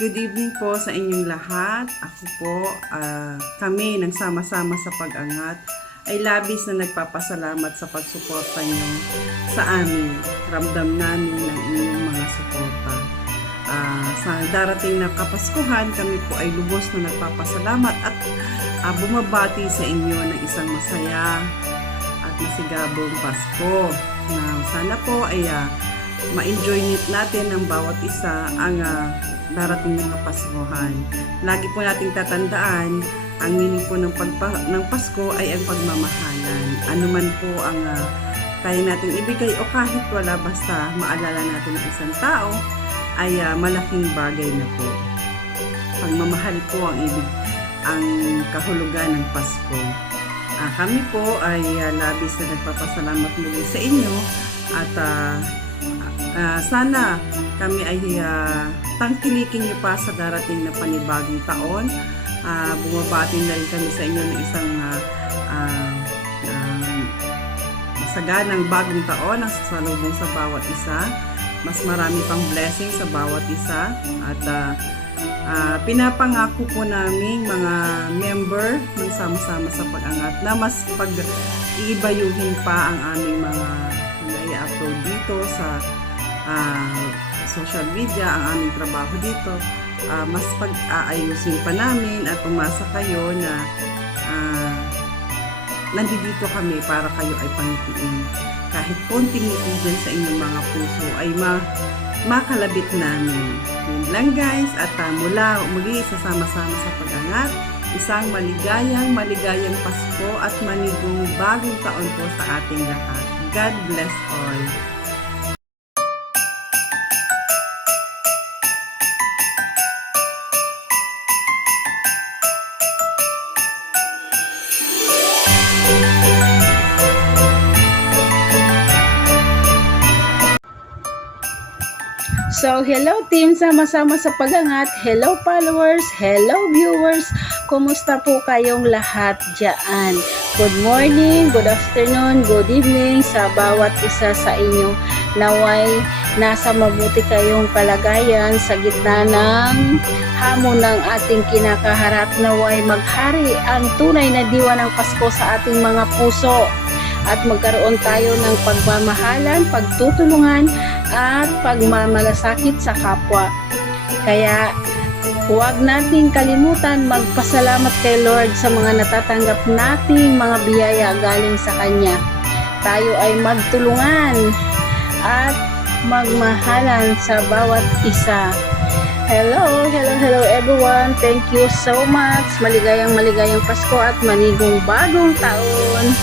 Good evening po sa inyong lahat. Ako po, kami nang sama-sama sa pag-angat ay labis na nagpapasalamat sa pagsuporta nyo sa amin. Ramdam namin ng inyong mga suporta. Sa darating na Kapaskuhan, kami po ay lubos na nagpapasalamat at bumabati sa inyo ng isang masaya at masigabong Pasko. Sana po ay ma-enjoy natin ng bawat isa ang darating ng Kapaskuhan. Lagi po nating tatandaan, ang meaning po ng Pasko ay ang pagmamahalan. Ano man po ang kaya natin ibigay o kahit wala, basta maalala natin ng isang tao, ay malaking bagay na po. Pagmamahal po ang kahulugan ng Pasko. Kami po ay labis na nagpapasalamat muli sa inyo at sana kami ay tangkilikin niyo pa sa darating na panibagong taon. Bumabati na rin kami sa inyo ng isang masaganang bagong taon ang sasalubong sa bawat isa. Mas marami pang blessing sa bawat isa at pinapangako po namin mga member ng sama-sama sa pag-angat na mas pag-iibayuhin pa ang aming mga i-upload dito sa social media, ang aming trabaho dito. Mas pag-aayusin pa namin at umasa kayo na nandito kami para kayo ay pangitiin. Kahit konting ngiti dyan sa inyong mga puso ay makalabit namin. Yun lang guys, at muli sasama-sama sa pag-angat. Isang maligayang Pasko at manigong bagong taon po sa ating lahat. God bless all. So, hello team, sama-sama sa pag-angat. Hello followers, hello viewers. Kumusta po kayong lahat dyan? Good morning, good afternoon, good evening sa bawat isa sa inyo. Naway nasa mabuti kayong kalagayan sa gitna ng hamon ng ating kinakaharap. Naway maghari ang tunay na diwa ng Pasko sa ating mga puso. At magkaroon tayo ng pagmamahalan, pagtutulungan, at pagmamalasakit sa kapwa. Kaya huwag nating kalimutan magpasalamat kay Lord sa mga natatanggap nating mga biyaya galing sa Kanya. Tayo ay magtulungan at magmahalan sa bawat isa. Hello everyone. Thank you so much. Maligayang Pasko at manigong bagong taon.